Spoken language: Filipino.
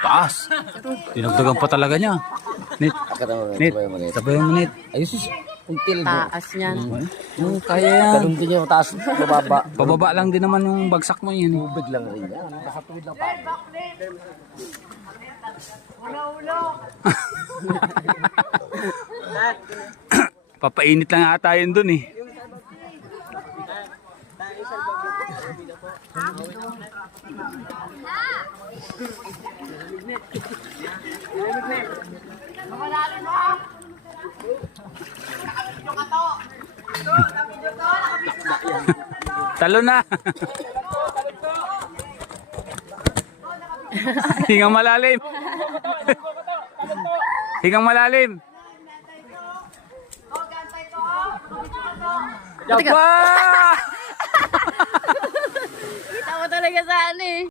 Taas. Dinagdagan pa talaga niya. Nit. Nit. Sabay mo, Nit. Ayos. Until. Taas niyan. Kaya yan. Ganun din yung taas. Bababa. Pababa lang din naman yung bagsak mo yun. Tubig lang rin yan. Basta tubig lang pa. Papainit lang ata yun dun eh. Talo na. Hingang malalim. Hingang malalim. Teka. Yaba! Kita mo talaga sa ano eh.